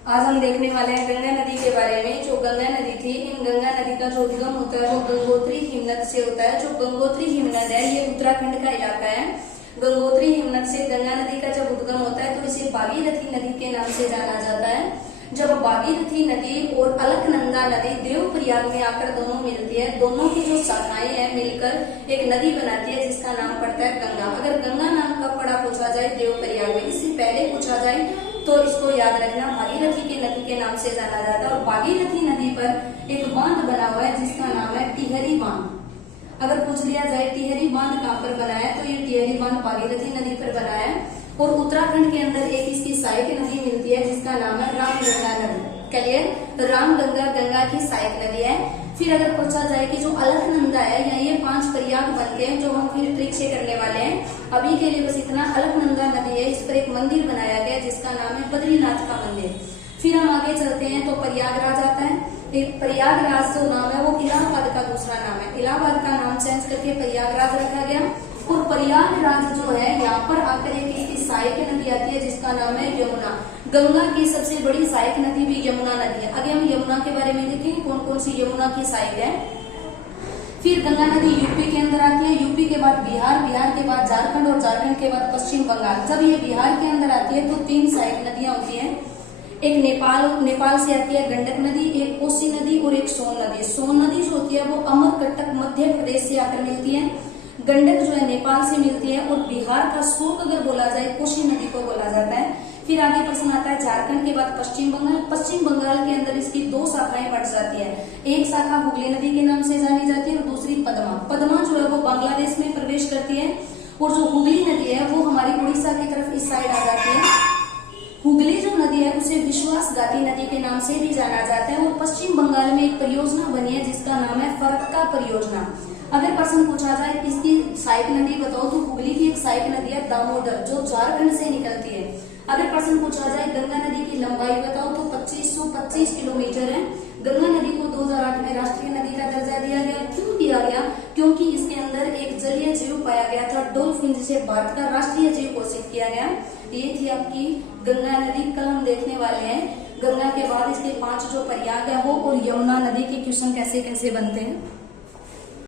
आज हम देखने वाले हैं गंगा नदी के बारे में। जो गंगा नदी थी, इन गंगा नदी का जो उद्गम होता है वो गंगोत्री हिमनद से होता है। जो गंगोत्री हिमनद है ये उत्तराखंड का इलाका है। गंगोत्री हिमनद से गंगा नदी का जब उद्गम होता है तो इसे भागीरथी नदी के नाम से जाना जाता है। जब भागीरथी नदी और अलकनंदा नदी देवप्रयाग में आकर दोनों मिलती है, दोनों की जो शाखाएं हैं मिलकर एक नदी बनाती है जिसका नाम पड़ता है गंगा। अगर गंगा नाम का पड़ा पूछा जाए देवप्रयाग में, इससे पहले पूछा जाए तो इसको याद रखना, भागीरथी की नदी के नाम से जाना जाता है। और भागीरथी नदी पर एक बांध बना हुआ है जिसका नाम है टिहरी बांध। अगर पूछ लिया जाए टिहरी बांध कहाँ पर बना है, तो ये टिहरी बांध भागीरथी नदी पर बना है। और उत्तराखंड के अंदर एक इसकी सहायक नदी मिलती है जिसका नाम है रामगंगा नदी। क्लियर? रामगंगा गंगा की सहायक नदी है। फिर अगर पूछा जाए कि जो अलकनंदा है, या ये 5 प्रयाग बनते हैं जो हम फिर ट्रिक से करने वाले हैं। अभी के लिए बस इतना। अलकनंदा नदी है, इस पर एक मंदिर बनाया गया जिसका नाम है बद्रीनाथ का मंदिर। फिर हम आगे चलते हैं तो प्रयागराज आता है। प्रयागराज जो नाम है वो इलाहाबाद का दूसरा नाम है। इलाहाबाद का नाम चेंज करके प्रयागराज रखा गया। और प्रयागराज जो है यहाँ पर आकर एक इसकी सहायक नदी आती है जिसका नाम है यमुना। गंगा की सबसे बड़ी सहायक नदी भी यमुना नदी है। आगे हम यमुना के बारे में देखेंगे कौन कौन सी यमुना की सहायक है। फिर गंगा नदी यूपी के अंदर आती है। यूपी के बाद बिहार, बिहार के बाद झारखंड और झारखंड के बाद पश्चिम बंगाल। जब ये बिहार के अंदर आती है तो 3 सहायक नदियां होती हैं। एक नेपाल से आती है गंडक नदी, एक कोसी नदी और एक सोन नदी। सोन नदी जो होती है वो अमरकंटक मध्य प्रदेश से आकर मिलती है। गंडक जो है नेपाल से मिलती है। और बिहार का शोक अगर बोला जाए कोसी नदी को बोला जाता है। फिर आगे प्रश्न आता है झारखंड के बाद पश्चिम बंगाल। पश्चिम बंगाल के अंदर इसकी 2 शाखाएं बढ़ जाती है। एक शाखा हुगली नदी के नाम से जानी जाती है और दूसरी पद्मा। पद्मा जो है वो बांग्लादेश में प्रवेश करती है। और जो हुगली नदी है वो हमारी उड़ीसा की तरफ इस साइड आ जाती है। हुगली जो नदी है उसे विश्वास घाटी नदी के नाम से भी जाना जाता है। और पश्चिम बंगाल में एक परियोजना बनी है जिसका नाम है फरक्का परियोजना। अगर प्रश्न पूछा जाए इसकी सहायक नदी बताओ, तो हुगली की एक सहायक नदी है दामोदर जो झारखंड से निकलती है। अगर प्रश्न पूछा जाए गंगा नदी की लंबाई बताओ, तो 2525 किलोमीटर है। गंगा नदी को 2008 में राष्ट्रीय नदी का दर्जा दिया गया। क्यों दिया गया? क्योंकि इसके अंदर एक जलीय जीव पाया गया था डॉल्फिन, जिसे भारत का राष्ट्रीय जीव घोषित किया गया। ये थी आपकी गंगा नदी। कल हम देखने वाले हैं गंगा के बाद इसके 5 जो प्रयाग है वो और यमुना नदी के क्वेश्चन कैसे कैसे बनते हैं।